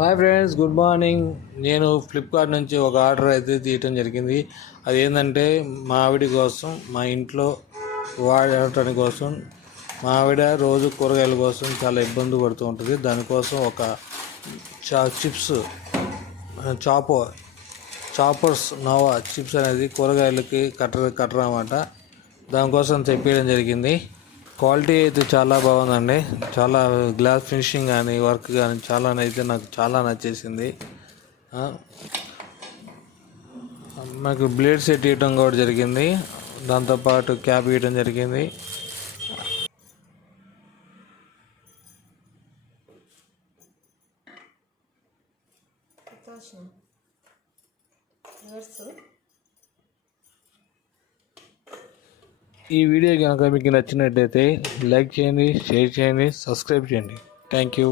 Hi friends, good morning. నేను Flipkart నుంచి ఒక ఆర్డర్ అయితే తీయటం జరిగింది. అది ఏంటంటే మా ఆవిడ కోసం, మా ఇంట్లో వాడటానికి కోసం. మా ఆవిడ రోజు కూరగాయల కోసం చాలా ఇబ్బంది పడుతూ ఉంటుంది. దానికోసం ఒక చిప్స్ చాపర్స్ నోవా చిప్స్ అనేది కూరగాయలకి కట్టరు అన్నమాట. దానికోసం తెప్పించడం జరిగింది. క్వాలిటీ అయితే చాలా బాగుందండి. చాలా గ్లాస్ ఫినిషింగ్ కానీ వర్క్ కానీ అయితే నాకు చాలా నచ్చేసింది. నాకు బ్లేడ్ సెట్ ఇవ్వడం కూడా జరిగింది. దాంతోపాటు క్యాప్ ఇవ్వడం జరిగింది. ఈ వీడియో కనుక మీకు నచ్చినట్టయితే లైక్ చేయండి, షేర్ చేయండి, సబ్స్క్రైబ్ చేయండి. Thank you.